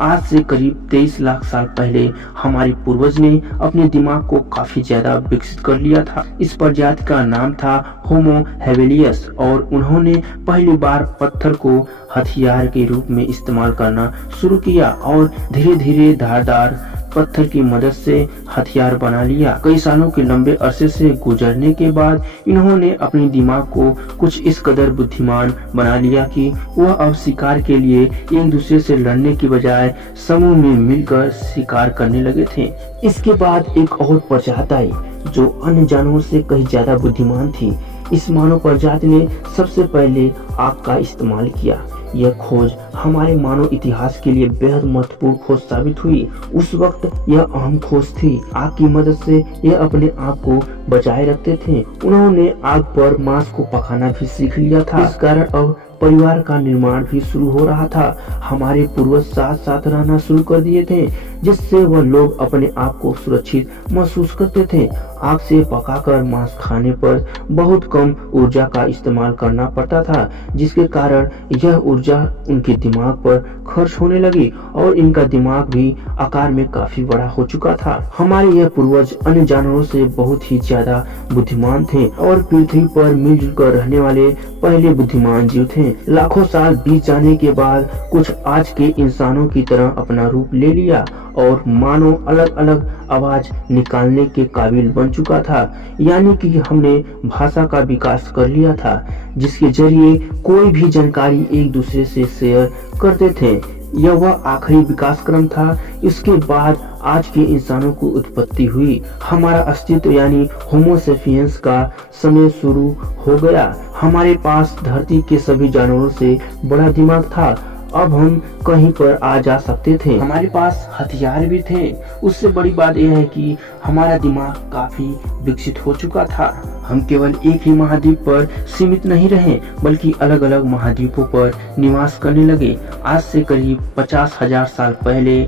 आज से करीब 23 लाख साल पहले हमारे पूर्वज ने अपने दिमाग को काफी ज्यादा विकसित कर लिया था। इस प्रजाति का नाम था होमो हेबिलियस और उन्होंने पहली बार पत्थर को हथियार के रूप में इस्तेमाल करना शुरू किया और धीरे धीरे धारदार पत्थर की मदद से हथियार बना लिया। कई सालों के लंबे अरसे से गुजरने के बाद इन्होंने अपने दिमाग को कुछ इस कदर बुद्धिमान बना लिया कि वह अब शिकार के लिए एक दूसरे से लड़ने की बजाय समूह में मिलकर शिकार करने लगे थे। इसके बाद एक और प्रजाति आई जो अन्य जानवरों से कहीं ज्यादा बुद्धिमान थी। इस मानव प्रजाति ने सबसे पहले आग का इस्तेमाल किया। यह खोज हमारे मानव इतिहास के लिए बेहद महत्वपूर्ण खोज साबित हुई। उस वक्त यह अहम खोज थी। आग की मदद से यह अपने आप को बचाए रखते थे। उन्होंने आग पर मांस को पकाना भी सीख लिया था। इस कारण अब परिवार का निर्माण भी शुरू हो रहा था। हमारे पूर्वज साथ साथ रहना शुरू कर दिए थे, जिससे वह लोग अपने आप को सुरक्षित महसूस करते थे। आग से पकाकर मांस खाने पर बहुत कम ऊर्जा का इस्तेमाल करना पड़ता था, जिसके कारण यह ऊर्जा उनके दिमाग पर खर्च होने लगी और इनका दिमाग भी आकार में काफी बड़ा हो चुका था। हमारे यह पूर्वज अन्य जानवरों से बहुत ही ज्यादा बुद्धिमान थे और पृथ्वी पर मिलजुल कर रहने वाले पहले बुद्धिमान जीव थे। लाखों साल बीत जाने के बाद कुछ आज के इंसानों की तरह अपना रूप ले लिया और मानो अलग अलग आवाज निकालने के काबिल बन चुका था। यानी कि हमने भाषा का विकास कर लिया था, जिसके जरिए कोई भी जानकारी एक दूसरे से शेयर करते थे। यह वह आखिरी विकास क्रम था। इसके बाद आज के इंसानों की उत्पत्ति हुई। हमारा अस्तित्व यानी होमो सेपियंस का समय शुरू हो गया। हमारे पास धरती के सभी जानवरों से बड़ा दिमाग था। अब हम कहीं पर आ जा सकते थे। हमारे पास हथियार भी थे। उससे बड़ी बात यह है कि हमारा दिमाग काफी विकसित हो चुका था। हम केवल एक ही महाद्वीप पर सीमित नहीं रहे, बल्कि अलग अलग महाद्वीपों पर निवास करने लगे। आज से करीब 50,000 साल पहले